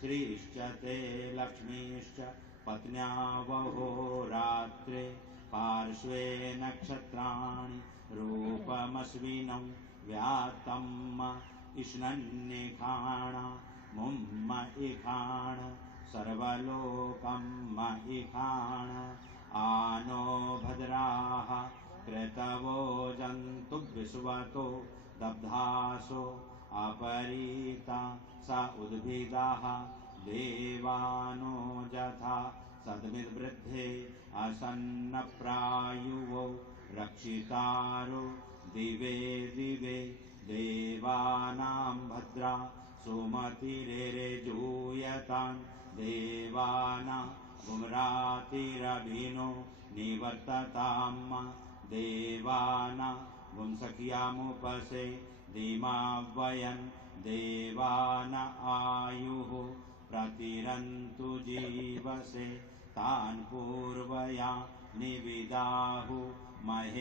श्रीश्च ते लक्ष्मीश्च पत्न्यावहो रात्रे पार्श्वे नक्षत्राणि रूपमश्विनौ व्यात्तम् इष्णन्निखाण मुम्म इखाण सर्वलोकम् इखाण आनो भद्राः क्रतवो जन्तु विश्वतो दब्धासो अपरीता स उद्भिदाः देवानो जथा सद्मिद्वृद्धे असन्नप्रायुवो रक्षितारो दिवे दिवे देवानां भद्रा सुमतिरेजूयतां देवानां गुम्रातिरभिनो निवर्तताम् देवानां गुंसख्यामुपसे धीमावयन् देवान आयुः प्रतिरन्तु जीवसे तान् पूर्वया निविदाहु महे